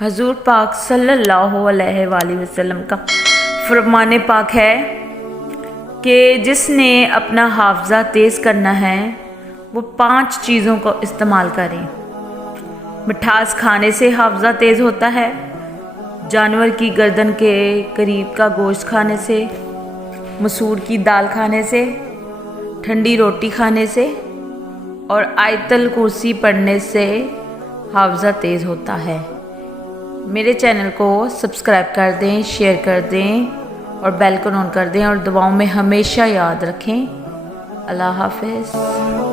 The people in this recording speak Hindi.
हजूर पाक सल्लल्लाहु अलैहि वसल्लम का फरमान पाक है कि जिसने अपना हाफजा तेज़ करना है वो 5 चीज़ों को इस्तेमाल करें। मिठास खाने से हाफजा तेज़ होता है, जानवर की गर्दन के करीब का गोश्त खाने से, मसूर की दाल खाने से, ठंडी रोटी खाने से और आयतल कुर्सी पढ़ने से हाफजा तेज़ होता है। मेरे चैनल को सब्सक्राइब कर दें, शेयर कर दें और बेल को ऑन कर दें और दुआओं में हमेशा याद रखें। अल्लाह हाफ़िज़।